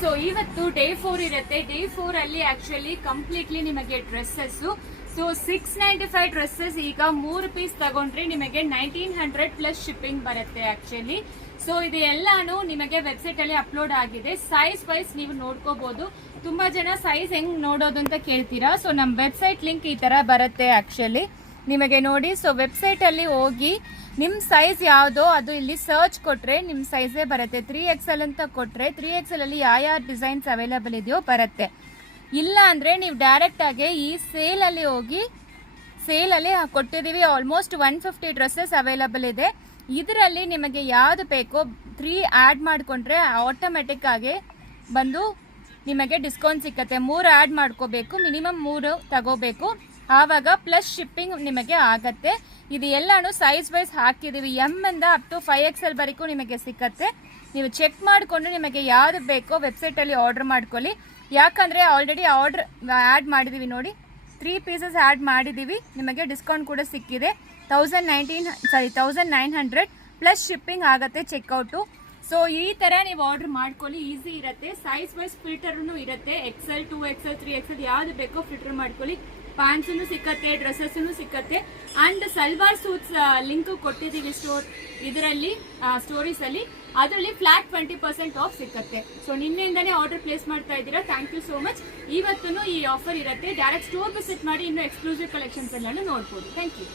So ಇವತ್ತು day 4 ಇರುತ್ತೆ. Day 4 ಅಲ್ಲಿ ಆಕ್ಚುಲಿ ಕಂಪ್ಲೀಟ್ಲಿ ನಿಮಗೆ ಡ್ರೆಸ್ಸಸ್. ಸೊ 695 ಡ್ರೆಸ್ಸಸ್ ಈಗ 3 ಪೀಸ್ ತಗೊಂಡ್ರೆ ನಿಮಗೆ 1900 ಪ್ಲಸ್ ಶಿಪ್ಪಿಂಗ್ ಬರುತ್ತೆ ಆಕ್ಚುಲಿ. ಸೊ ಇದು ಎಲ್ಲಾನು ನಿಮಗೆ ವೆಬ್ಸೈಟ್ ಅಲ್ಲಿ ಅಪ್ಲೋಡ್ ಆಗಿದೆ. ಸೈಜ್ ವೈಸ್ ನೀವು ನೋಡ್ಕೋಬಹುದು. ತುಂಬಾ ಜನ ಸೈಜ್ ಹೆಂಗ್ ನೋಡೋದು ಅಂತ ಕೇಳ್ತೀರಾ. ಸೊ ನಮ್ ವೆಬ್ಸೈಟ್ ಲಿಂಕ್ ಈ ತರ ಬರುತ್ತೆ ಆಕ್ಚುಲಿ ನಿಮಗೆ ನೋಡಿ. ಸೊ ವೆಬ್ಸೈಟ್ ಅಲ್ಲಿ ಹೋಗಿ ನಿಮ್ ಸೈಜ್ ಯಾವ್ದೋ ಅದು ಇಲ್ಲಿ ಸರ್ಚ್ ಕೊಟ್ರೆ ನಿಮ್ ಸೈಜೇ ಬರುತ್ತೆ. 3XL ಅಂತ ಕೊಟ್ರೆ 3XL ಅಲ್ಲಿ ಯಾವ ಡಿಸೈನ್ಸ್ ಅವೈಲೇಬಲ್ ಇದೆಯೋ ಬರುತ್ತೆ. ಇಲ್ಲ ಅಂದ್ರೆ ನೀವು ಡೈರೆಕ್ಟ್ ಆಗಿ ಈ ಸೇಲ್ ಅಲ್ಲಿ ಹೋಗಿ, ಸೇಲ್ ಅಲ್ಲಿ ಕೊಟ್ಟಿದೀವಿ ಆಲ್ಮೋಸ್ಟ್ 150 ಡ್ರೆಸ್ಸಸ್ ಅವೈಲೇಬಲ್ ಇದೆ. ಇದರಲ್ಲಿ ನಿಮಗೆ ಯಾವ್ದು ಬೇಕೋ 3 ಆಡ್ ಮಾಡ್ಕೊಂಡ್ರೆ ಆಟೋಮೆಟಿಕ್ ಆಗಿ ಬಂದು ನಿಮಗೆ ಡಿಸ್ಕೌಂಟ್ ಸಿಕ್ಕತ್ತೆ. 3 ಆಡ್ ಮಾಡ್ಕೋಬೇಕು, ಮಿನಿಮಮ್ 3 ತಗೋಬೇಕು, ಆವಾಗ ಪ್ಲಸ್ ಶಿಪ್ಪಿಂಗ್ ನಿಮಗೆ ಆಗತ್ತೆ. ಇದು ಎಲ್ಲಾನು ಸೈಜ್ ವೈಸ್ ಹಾಕಿದೀವಿ. ಎಂ ಇಂದ ಅಪ್ ಟು 5XL ವರೆಗೂ ನಿಮಗೆ ಸಿಕ್ಕತ್ತೆ. ನೀವು ಚೆಕ್ ಮಾಡಿಕೊಂಡು ನಿಮಗೆ ಯಾವ್ದು ಬೇಕೋ ವೆಬ್ಸೈಟ್ ಅಲ್ಲಿ ಆರ್ಡರ್ ಮಾಡ್ಕೊಳ್ಳಿ. ಯಾಕಂದ್ರೆ ಆಲ್ರೆಡಿ ಆರ್ಡರ್ ಆಡ್ ಮಾಡಿದೀವಿ ನೋಡಿ, 3 ಪೀಸಸ್ ಆಡ್ ಮಾಡಿದೀವಿ. ನಿಮಗೆ ಡಿಸ್ಕೌಂಟ್ ಕೂಡ ಸಿಕ್ಕಿದೆ. 1900 ಪ್ಲಸ್ ಶಿಪ್ಪಿಂಗ್ ಆಗತ್ತೆ ಚೆಕ್ಔಟು. ಸೊ ಈ ತರ ನೀವು ಆರ್ಡರ್ ಮಾಡ್ಕೊಳ್ಳಿ, ಈಸಿ ಇರುತ್ತೆ. ಸೈಜ್ ವೈಸ್ ಫಿಲ್ಟರ್ ಇರುತ್ತೆ. XL 2XL 3XL ಯಾವ್ದು ಬೇಕೋ ಫಿಲ್ಟರ್ ಮಾಡ್ಕೊಳ್ಳಿ. ಪ್ಯಾಂಟ್ಸ್ ಸಿಕ್ಕತ್ತೆ, ಡ್ರೆಸ್ಸಸ್ ಸಿಕ್ಕತ್ತೆ. ಅಂಡ್ ಸಲ್ವಾರ್ ಸೂಟ್ಸ್ ಲಿಂಕ್ ಕೊಟ್ಟಿದ್ದೀವಿ ಇದರಲ್ಲಿ ಸ್ಟೋರೀಸ್ ಅಲ್ಲಿ. ಅದರಲ್ಲಿ ಫ್ಲಾಟ್ 20% ಆಫ್ ಸಿಕ್ಕತ್ತೆ. ಸೊ ನಿನ್ನೆಯಿಂದಾನೇ ಆರ್ಡರ್ ಪ್ಲೇಸ್ ಮಾಡ್ತಾ ಇದ್ದೀರಾ, ಥ್ಯಾಂಕ್ ಯು ಸೋ ಮಚ್. ಇವತ್ತು ಈ ಆಫರ್ ಇರುತ್ತೆ. ಡೈರೆಕ್ಟ್ ಸ್ಟೋರ್ ವಿಸಿಟ್ ಮಾಡಿ ಇನ್ನೂ ಎಕ್ಸ್ಕ್ಲೂಸಿವ್ ಕಲೆಕ್ಷನ್ಸ್ ಎಲ್ಲ ನೋಡ್ಬೋದು. Thank you.